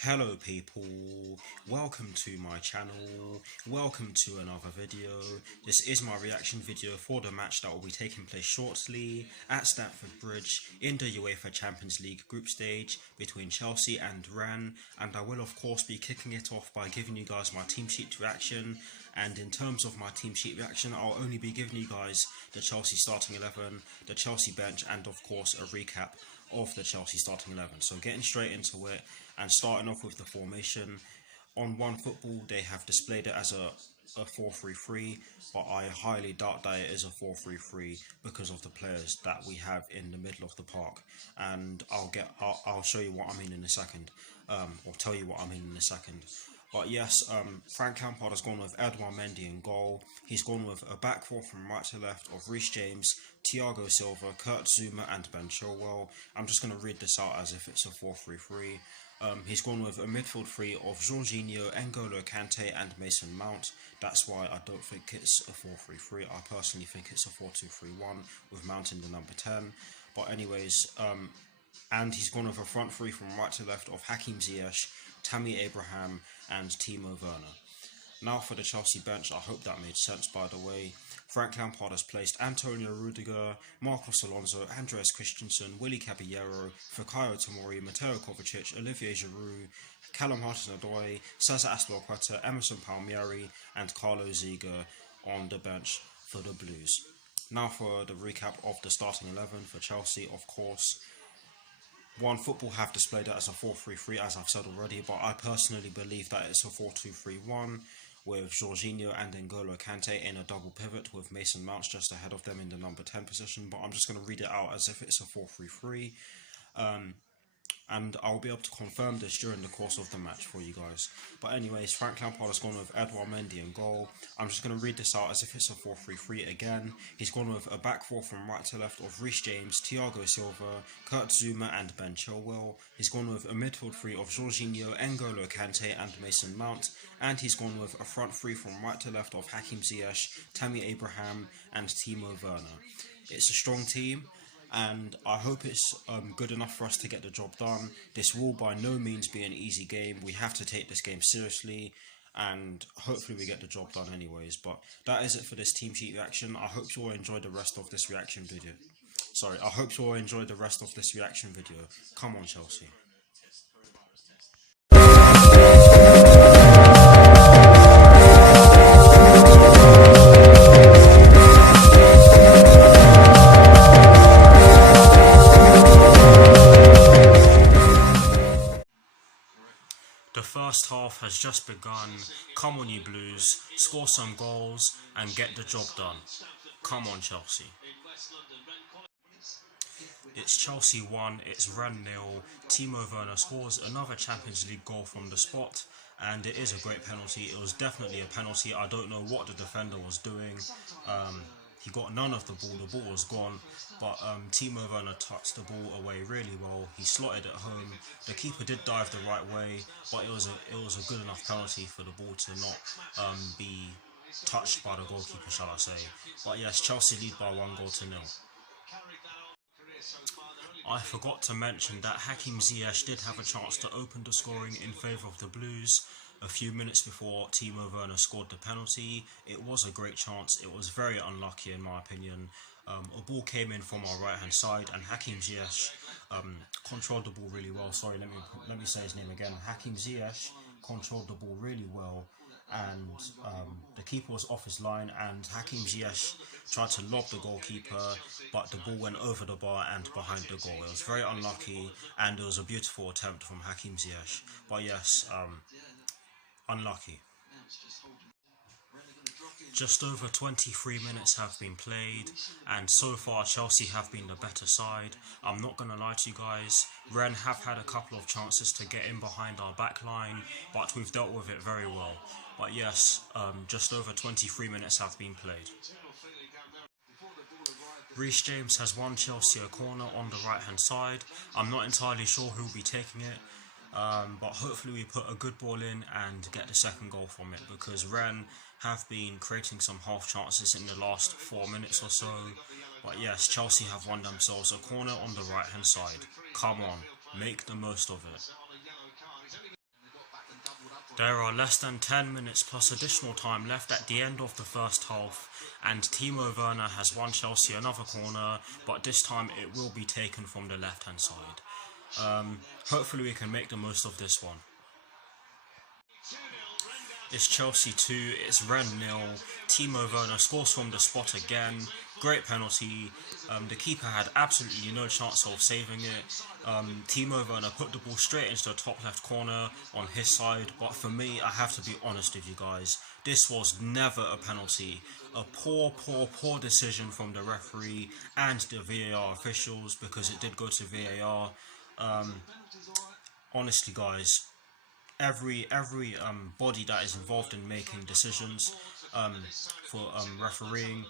Hello people, welcome to my channel, welcome to another video. This is my reaction video for the match that will be taking place shortly at Stamford Bridge in the UEFA Champions League group stage between Chelsea and Rennes, and I will of course be kicking it off by giving you guys my team sheet reaction. And in terms of my team sheet reaction, I'll only be giving you guys the Chelsea starting 11, the Chelsea bench, and of course a recap of the Chelsea starting 11. So getting straight into it and starting off with the formation. On One Football, they have displayed it as a 4-3-3, but I highly doubt that it is a 4-3-3 because of the players that we have in the middle of the park. And I'll show you what I mean in a second, or tell you what I mean in a second. But yes, Frank Lampard has gone with Edouard Mendy in goal. He's gone with a back four from right to left of Reece James, Thiago Silva, Kurt Zouma and Ben Chilwell. I'm just going to read this out as if it's a 4-3-3. He's gone with a midfield three of Jorginho, N'Golo Kante and Mason Mount. That's why I don't think it's a 4-3-3. I personally think it's a 4-2-3-1 with Mount in the number 10. But anyways, and he's gone with a front three from right to left of Hakim Ziyech, Tammy Abraham and Timo Werner. Now for the Chelsea bench, I hope that made sense by the way. Frank Lampard has placed Antonio Rudiger, Marcos Alonso, Andreas Christensen, Willy Caballero, Fikayo Tomori, Mateo Kovacic, Olivier Giroud, Callum Hudson-Odoi, Cesar Azpilicueta, Emerson Palmieri and Carlo Ziga on the bench for the Blues. Now for the recap of the starting 11 for Chelsea, of course. One Football have displayed it as a 4-3-3 as I've said already, but I personally believe that it's a 4-2-3-1 with Jorginho and N'Golo Kante in a double pivot with Mason Mount just ahead of them in the number 10 position, but I'm just going to read it out as if it's a 4-3-3. And I'll be able to confirm this during the course of the match for you guys. But anyways, Frank Lampard has gone with Edouard Mendy in goal. I'm just going to read this out as if it's a 4-3-3 again. He's gone with a back four from right to left of Reece James, Thiago Silva, Kurt Zouma and Ben Chilwell. He's gone with a midfield three of Jorginho, N'Golo Kante and Mason Mount. And he's gone with a front three from right to left of Hakim Ziyech, Tammy Abraham and Timo Werner. It's a strong team, and I hope it's good enough for us to get the job done. This will by no means be an easy game. We have to take this game seriously, and hopefully we get the job done anyways. But that is it for this team sheet reaction. I hope you all enjoyed the rest of this reaction video. I hope you all enjoyed the rest of this reaction video. Come on, Chelsea. The first half has just begun. Come on you Blues, score some goals and get the job done. Come on Chelsea. It's Chelsea 1, it's Rennes 0. Timo Werner scores another Champions League goal from the spot, and it is a great penalty. It was definitely a penalty. I don't know what the defender was doing. He got none of the ball was gone, but Timo Werner touched the ball away really well. He slotted it home. The keeper did dive the right way, but it was a good enough penalty for the ball to not be touched by the goalkeeper, shall I say. But yes, Chelsea lead by 1-0. I forgot to mention that Hakim Ziyech did have a chance to open the scoring in favour of the Blues a few minutes before Timo Werner scored the penalty. It was a great chance. It was very unlucky in my opinion. A ball came in from our right hand side and Hakim Ziyech controlled the ball really well. Sorry, let me say his name again. Hakim Ziyech controlled the ball really well, and the keeper was off his line and Hakim Ziyech tried to lob the goalkeeper, but the ball went over the bar and behind the goal. It was very unlucky, and it was a beautiful attempt from Hakim Ziyech, but yes, unlucky. Just over 23 minutes have been played, and so far Chelsea have been the better side. I'm not going to lie to you guys, Rennes have had a couple of chances to get in behind our back line, but we've dealt with it very well. But yes, just over 23 minutes have been played. Reece James has won Chelsea a corner on the right hand side. I'm not entirely sure who will be taking it, but hopefully we put a good ball in and get the second goal from it, because Rennes have been creating some half chances in the last 4 minutes or so. But yes, Chelsea have won themselves a corner on the right hand side. Come on, make the most of it. There are less than 10 minutes plus additional time left at the end of the first half, and Timo Werner has won Chelsea another corner, but this time it will be taken from the left hand side. Hopefully we can make the most of this one. It's Chelsea 2, it's Rennes 0. Timo Werner scores from the spot again. Great penalty. The keeper had absolutely no chance of saving it. Timo Werner put the ball straight into the top left corner on his side, but for me, I have to be honest with you guys, this was never a penalty. A poor decision from the referee and the VAR officials, because it did go to VAR. Honestly guys, every body that is involved in making decisions for refereeing,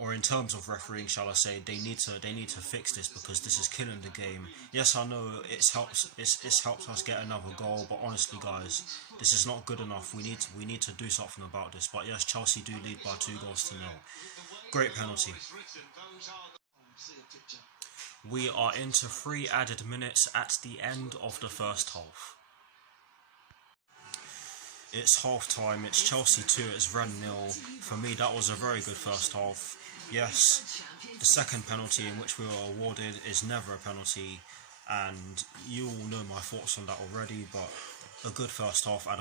or in terms of refereeing, shall I say, they need to fix this, because this is killing the game. Yes, I know it's helped us get another goal, but honestly guys, this is not good enough. We need to do something about this. But yes, Chelsea do lead by 2-0. Great penalty. We are into 3 added minutes at the end of the first half. It's half time, it's Chelsea 2, it's Rennes 0. For me, that was a very good first half. Yes, the second penalty in which we were awarded is never a penalty, and you all know my thoughts on that already, but a good first half, and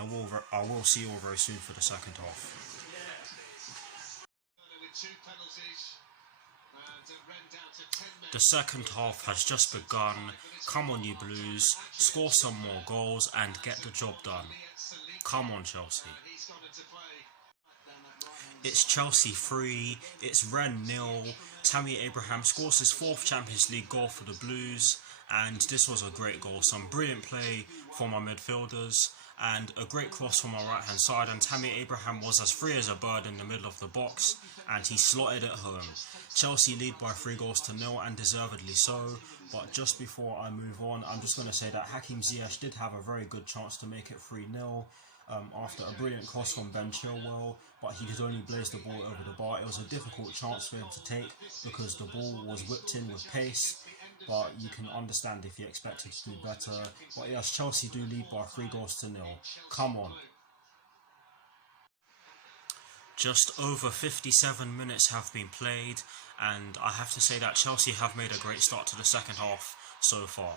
I will see you all very soon for the second half. The second half has just begun. Come on you Blues, score some more goals and get the job done. Come on Chelsea. It's Chelsea 3, it's Rennes 0. Tammy Abraham scores his 4th Champions League goal for the Blues, and this was a great goal. Some brilliant play from our midfielders and a great cross from our right hand side, and Tammy Abraham was as free as a bird in the middle of the box and he slotted it home. Chelsea lead by 3-0, and deservedly so. But just before I move on, I'm just going to say that Hakim Ziyech did have a very good chance to make it 3-0 after a brilliant cross from Ben Chilwell, but he could only blaze the ball over the bar. It was a difficult chance for him to take because the ball was whipped in with pace, but you can understand if you expected to do better. But yes, Chelsea do lead by 3-0. Come on. Just over 57 minutes have been played, and I have to say that Chelsea have made a great start to the second half so far.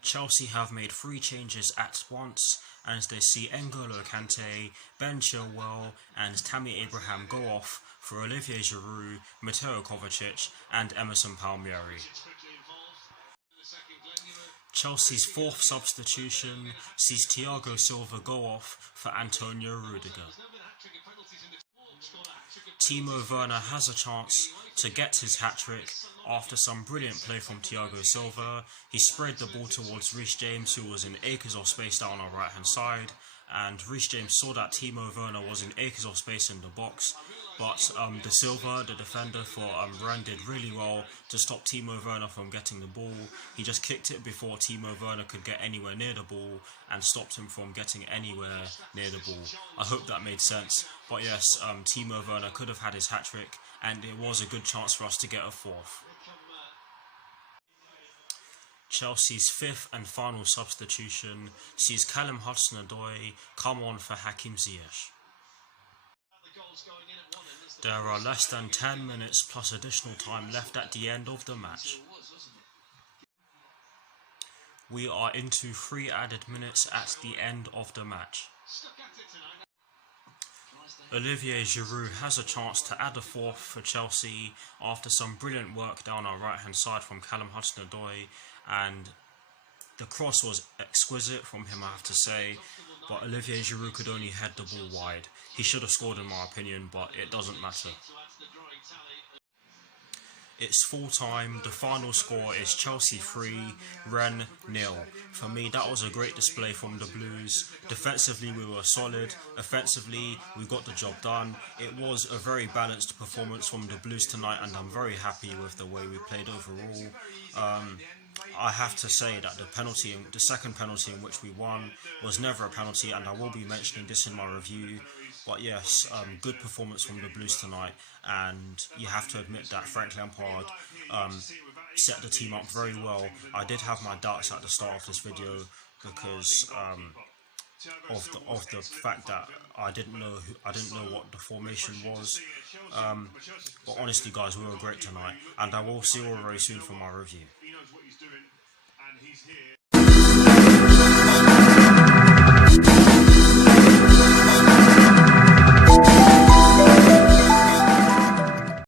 Chelsea have made 3 changes at once, as they see N'Golo Kante, Ben Chilwell and Tammy Abraham go off for Olivier Giroud, Mateo Kovacic and Emerson Palmieri. Chelsea's 4th substitution sees Thiago Silva go off for Antonio Rudiger. Timo Werner has a chance to get his hat-trick after some brilliant play from Thiago Silva. He sprayed the ball towards Reece James, who was in acres of space down our right hand side, and Reece James saw that Timo Werner was in acres of space in the box, but De Silva, the defender for Rennes, did really well to stop Timo Werner from getting the ball. He just kicked it before Timo Werner could get anywhere near the ball and stopped him from getting anywhere near the ball. I hope that made sense. But yes, Timo Werner could have had his hat-trick, and it was a good chance for us to get a 4th. Chelsea's 5th and final substitution sees Callum Hudson-Odoi come on for Hakim Ziyech. There are less than 10 minutes plus additional time left at the end of the match. We are into 3 added minutes at the end of the match. Olivier Giroud has a chance to add a 4th for Chelsea after some brilliant work down our right hand side from Callum Hudson-Odoi, and the cross was exquisite from him, I have to say, but Olivier Giroud could only head the ball wide. He should have scored in my opinion, but it doesn't matter. It's full time, the final score is Chelsea 3, Rennes 0. For me, that was a great display from the Blues. Defensively we were solid, offensively we got the job done. It was a very balanced performance from the Blues tonight, and I'm very happy with the way we played overall. I have to say that the second penalty in which we won was never a penalty, and I will be mentioning this in my review. But yes, good performance from the Blues tonight, and you have to admit that Frank Lampard set the team up very well. I did have my doubts at the start of this video because of the fact that I didn't know what the formation was. But honestly, guys, we were great tonight, and I will see you all very soon for my review.